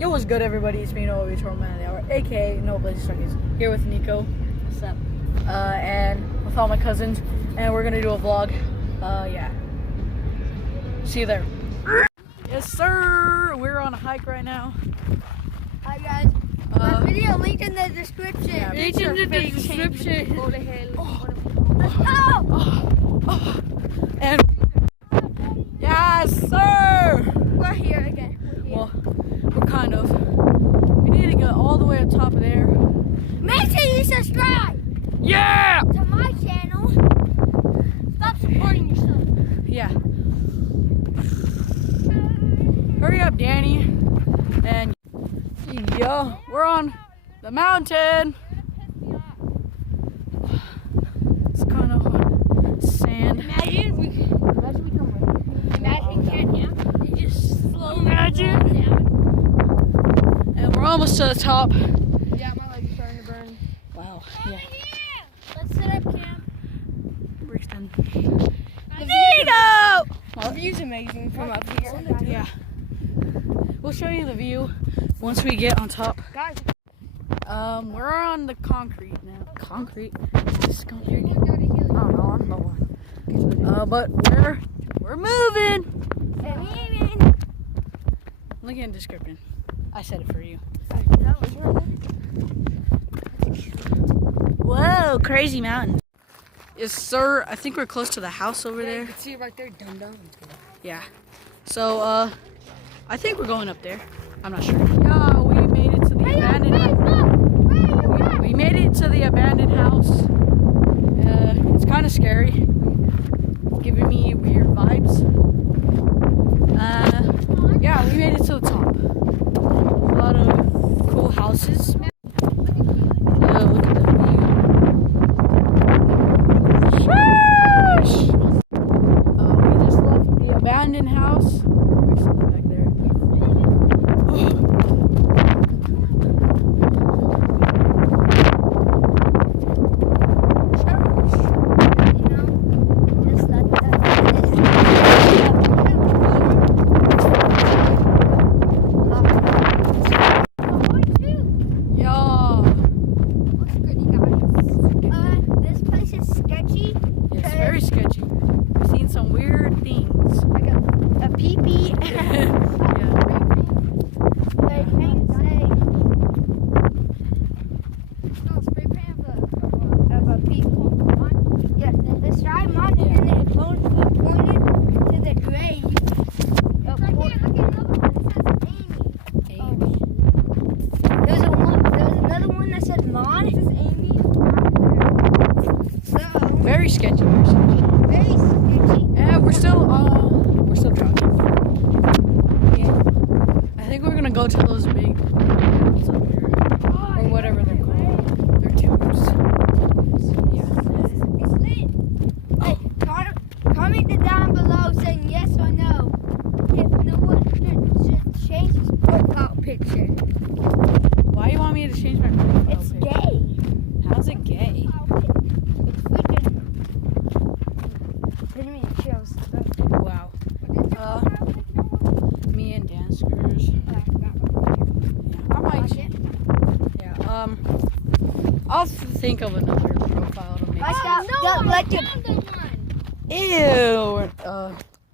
Yo, what's good, everybody? It's me, Noah, Tour Man of the Hour, aka Noah Blazing Stuckies, here with Nico. What's up? And with all my cousins, and we're gonna do a vlog. Yeah. See you there. Yes, sir. We're on a hike right now. Hi guys. My video linked in the description. Yeah, Linked in the description. Go to hell. Let's go. And yes, sir. We're here again. Well, we're kind of. We need to get all the way up top of there. Make sure you subscribe Yeah. to my channel. Stop supporting yourself. Yeah. Hurry up, Danny. And yo, we're on the mountain. It's kind of sand. Imagine we come right. Imagine Kenya. You just slowly Imagine. roll down. And we're almost to the top. Yeah, my leg's starting to burn. Wow. Yeah. Let's set up camp. Brixton. The view's amazing from up here. Yeah. We'll show you the view once we get on top. Guys, We're on the concrete now. Concrete? This is concrete. go to Healy. I don't know. I don't know what. But we're moving. Look in the description. I said it for you. Whoa, crazy mountain. Yes, sir. I think we're close to the house over there. You can see it right there, dum-dum. Yeah. So, I think we're going up there. I'm not sure. Yeah, we made it to the abandoned house. We made it to the abandoned house. It's kind of scary. It's giving me weird vibes. Yeah, we made it to the top. A lot of cool houses. Look at the view. Sheesh! We just left the abandoned house. There's something back there. This place is sketchy. It's very sketchy. We've seen some weird things. Like a pee-pee. They can't say. No, spray paint of a pee pond. Yeah, the striped on it, and then it pointed to the grave. Amy. There was another one that said Mon. This is Amy. So, Very sketchy. Very sketchy. very sketchy. And we're still driving. Yeah. I think we're gonna go to those big mountains up here, or whatever they're called. They're tubes. Yeah. It's lit. Hey, comment down below saying yes or no. If no one should change his profile picture. Why do you want me to change my profile It's picture? gay. How's it gay? Wow. Me and Danskers. Yeah, I might change. Yeah. I'll think of another profile to make. Ew.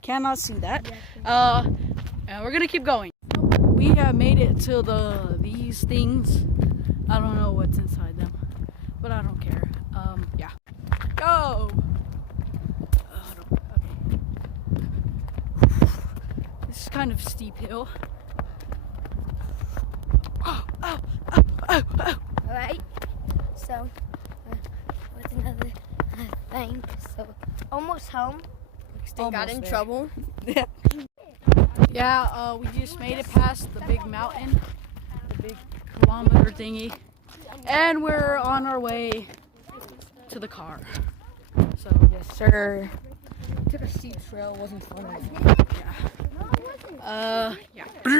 Cannot see that. And we're gonna keep going. We have made it to these things. I don't know what's inside them, but I don't care. Yeah. Go. Okay. This is kind of a steep hill. Oh. Alright. So, what's another thing? So, almost home. Still got Almost in there. trouble. Yeah, we just made it past the big mountain, the big kilometer thingy, and we're on our way to the car. So, yes, sir. Took a steep trail, wasn't fun. Yeah. Yeah.